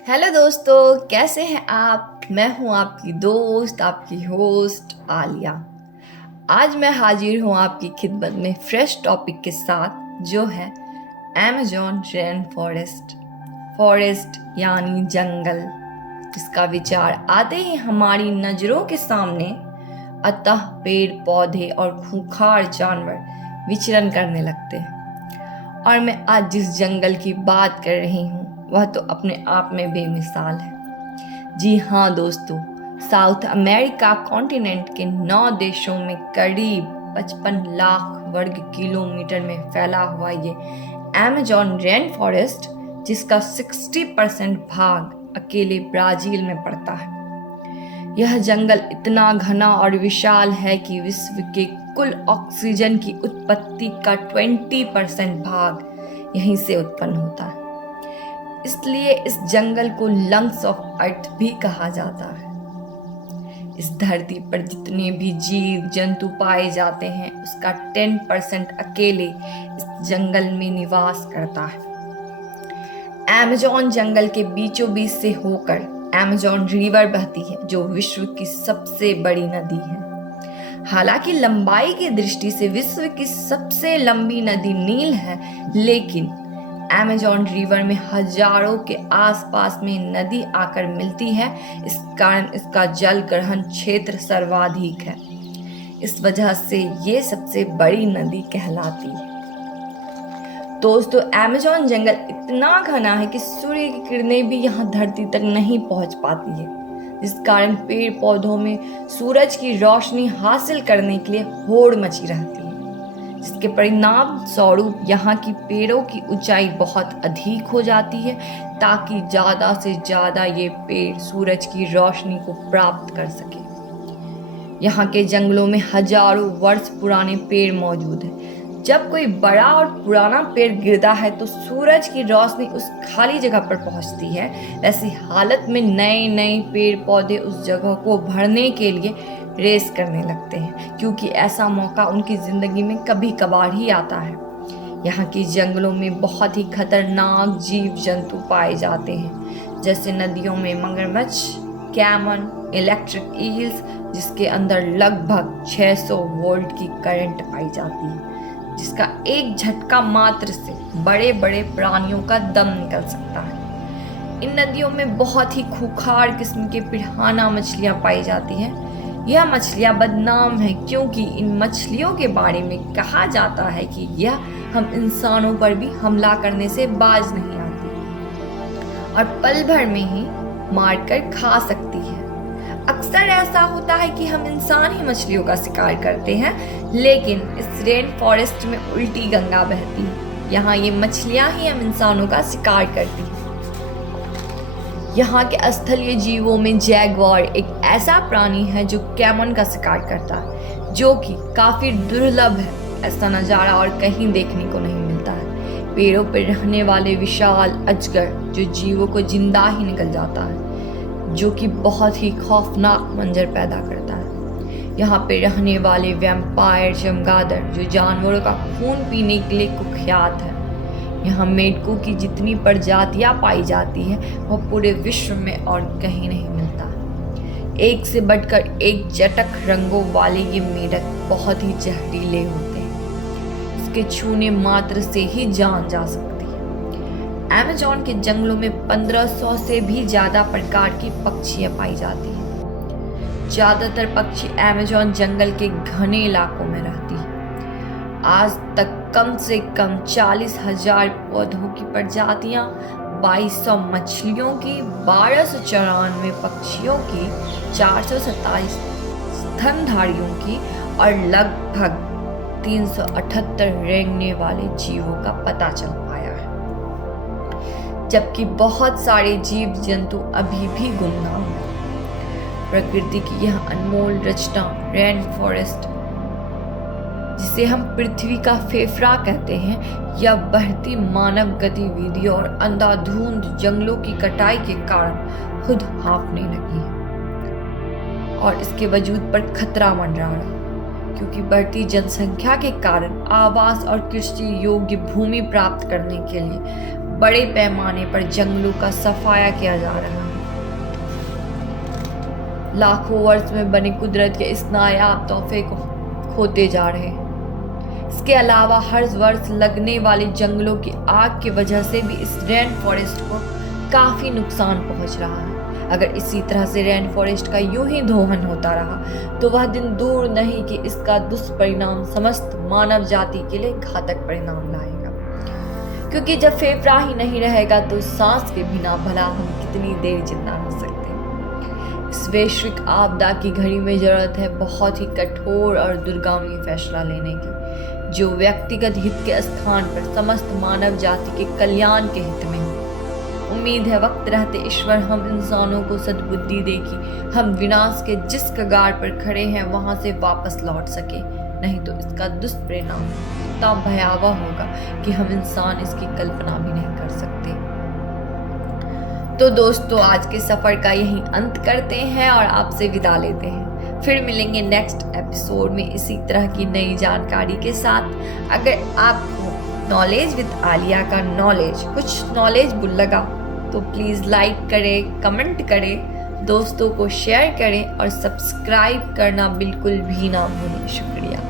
Hello दोस्तों, कैसे हैं आप। मैं हूं आपकी दोस्त, आपकी होस्ट आलिया। आज मैं हाजिर हूं आपकी खिदमत में फ्रेश टॉपिक के साथ, जो है अमेज़न रेन फॉरेस्ट। फॉरेस्ट यानी जंगल, जिसका विचार आते ही हमारी नज़रों के सामने अतः पेड़ पौधे और खूंखार जानवर विचरण करने लगते हैं। और मैं आज जिस जंगल की बात कर रही हूँ वह तो अपने आप में बेमिसाल है। जी हाँ दोस्तों, साउथ अमेरिका कॉन्टिनेंट के 9 देशों में करीब 55 लाख वर्ग किलोमीटर में फैला हुआ ये अमेज़न रेन फॉरेस्ट, जिसका 60% भाग अकेले ब्राज़ील में पड़ता है। यह जंगल इतना घना और विशाल है कि विश्व के कुल ऑक्सीजन की उत्पत्ति का 20% भाग यहीं से उत्पन्न होता है। इसलिए इस जंगल को लंग्स ऑफ अर्थ भी कहा जाता है। इस धरती पर जितने भी जीव जंतु पाए जाते हैं उसका 10% अकेले इस जंगल में निवास करता है। अमेज़न जंगल के बीचों बीच से होकर अमेज़न रिवर बहती है, जो विश्व की सबसे बड़ी नदी है। हालांकि लंबाई की दृष्टि से विश्व की सबसे लंबी नदी नील है, लेकिन अमेज़न रिवर में हजारों के आसपास में नदी आकर मिलती है। इस कारण इसका जल ग्रहण क्षेत्र सर्वाधिक है। इस वजह से ये सबसे बड़ी नदी कहलाती है। दोस्तों, अमेज़न जंगल इतना घना है कि सूर्य की किरणें भी यहाँ धरती तक नहीं पहुँच पाती है, जिस कारण पेड़ पौधों में सूरज की रोशनी हासिल करने के लिए होड़ मची रहती है, जिसके परिणाम स्वरूप यहाँ की पेड़ों की ऊंचाई बहुत अधिक हो जाती है, ताकि ज़्यादा से ज़्यादा ये पेड़ सूरज की रोशनी को प्राप्त कर सके। यहाँ के जंगलों में हजारों वर्ष पुराने पेड़ मौजूद हैं। जब कोई बड़ा और पुराना पेड़ गिरता है तो सूरज की रोशनी उस खाली जगह पर पहुँचती है। ऐसी हालत में नए नए पेड़ पौधे उस जगह को भरने के लिए रेस करने लगते हैं, क्योंकि ऐसा मौका उनकी ज़िंदगी में कभी कभार ही आता है। यहाँ के जंगलों में बहुत ही खतरनाक जीव जंतु पाए जाते हैं, जैसे नदियों में मगरमच्छ, कैमन, इलेक्ट्रिक ईल्स, जिसके अंदर लगभग 600 वोल्ट की करंट पाई जाती है, जिसका एक झटका मात्र से बड़े बड़े प्राणियों का दम निकल सकता है। इन नदियों में बहुत ही खूंखार किस्म के पिरान्हा मछलियाँ पाई जाती हैं। यह मछलियाँ बदनाम हैं, क्योंकि इन मछलियों के बारे में कहा जाता है कि यह हम इंसानों पर भी हमला करने से बाज नहीं आती और पल भर में ही मारकर खा सकती है। अक्सर ऐसा होता है कि हम इंसान ही मछलियों का शिकार करते हैं, लेकिन इस रेन फॉरेस्ट में उल्टी गंगा बहती है। यहाँ ये मछलियाँ ही हम इंसानों का शिकार करती हैं। यहाँ के स्थलीय जीवों में जैगुआर एक ऐसा प्राणी है जो कैमन का शिकार करता है, जो कि काफी दुर्लभ है। ऐसा नज़ारा और कहीं देखने को नहीं मिलता है। पेड़ों पर रहने वाले विशाल अजगर जो जीवों को जिंदा ही निकल जाता है, जो कि बहुत ही खौफनाक मंजर पैदा करता है। यहाँ पे रहने वाले वैम्पायर चमगादड़ जो जानवरों का खून पीने के लिए कुख्यात है। यहाँ मेंढकों की जितनी प्रजातियाँ पाई जाती हैं वह पूरे विश्व में और कहीं नहीं मिलता। एक से बढ़कर एक चटक रंगों वाले ये मेढक बहुत ही जहरीले होते हैं। इसके छूने मात्र से ही जान जा सकती है। अमेज़न के जंगलों में 1500 से भी ज्यादा प्रकार की पक्षियाँ पाई जाती हैं। ज्यादातर पक्षी अमेज़न जंगल के घने इलाकों में रहती है। आज तक कम से कम 40,000 पौधों की प्रजातियां, 2200 मछलियों की, 1294 पक्षियों की, 427 स्तनधारियों की और लगभग 378 रेंगने वाले जीवों का पता चल पाया है, जबकि बहुत सारे जीव जंतु अभी भी गुमनाम हैं। प्रकृति की यह अनमोल रचना रेन फॉरेस्ट, जिसे हम पृथ्वी का फेफड़ा कहते हैं, या बढ़ती मानव गतिविधियों और अंधाधुंध जंगलों की कटाई के कारण खुद हाँफने लगी है और इसके वजूद पर खतरा मंडरा रहा है, क्योंकि बढ़ती जनसंख्या के कारण आवास और कृषि योग्य भूमि प्राप्त करने के लिए बड़े पैमाने पर जंगलों का सफाया किया जा रहा है। लाखों वर्ष में बने कुदरत के इस नायाब तोहफे को खोते जा रहे हैं। इसके अलावा हर वर्ष लगने वाले जंगलों की आग की वजह से भी इस रेन फॉरेस्ट को काफी नुकसान पहुंच रहा है। अगर इसी तरह से रेन फॉरेस्ट का यूं ही दोहन होता रहा तो वह दिन दूर नहीं कि इसका दुष्परिणाम समस्त मानव जाति के लिए घातक परिणाम लाएगा। क्योंकि जब फेफड़ा ही नहीं रहेगा तो सांस के बिना भला हम कितनी देर जिंदा रह सकते हैं। इस वैश्विक आपदा की घड़ी में जरूरत है बहुत ही कठोर और दूरगामी फैसला लेने की, जो व्यक्तिगत हित के स्थान पर समस्त मानव जाति के कल्याण के हित में हो। उम्मीद है वक्त रहते ईश्वर हम इंसानों को सद्बुद्धि दे कि हम विनाश के जिस कगार पर खड़े हैं वहां से वापस लौट सके, नहीं तो इसका दुष्परिणाम इतना भयावह होगा कि हम इंसान इसकी कल्पना भी नहीं कर सकते। तो दोस्तों, आज के सफर का यही अंत करते हैं और आपसे विदा लेते हैं। फिर मिलेंगे नेक्स्ट एपिसोड में इसी तरह की नई जानकारी के साथ। अगर आपको नॉलेज विद आलिया का कुछ नॉलेजफुल लगा तो प्लीज़ लाइक करें, कमेंट करें, दोस्तों को शेयर करें और सब्सक्राइब करना बिल्कुल भी ना भूलें। शुक्रिया।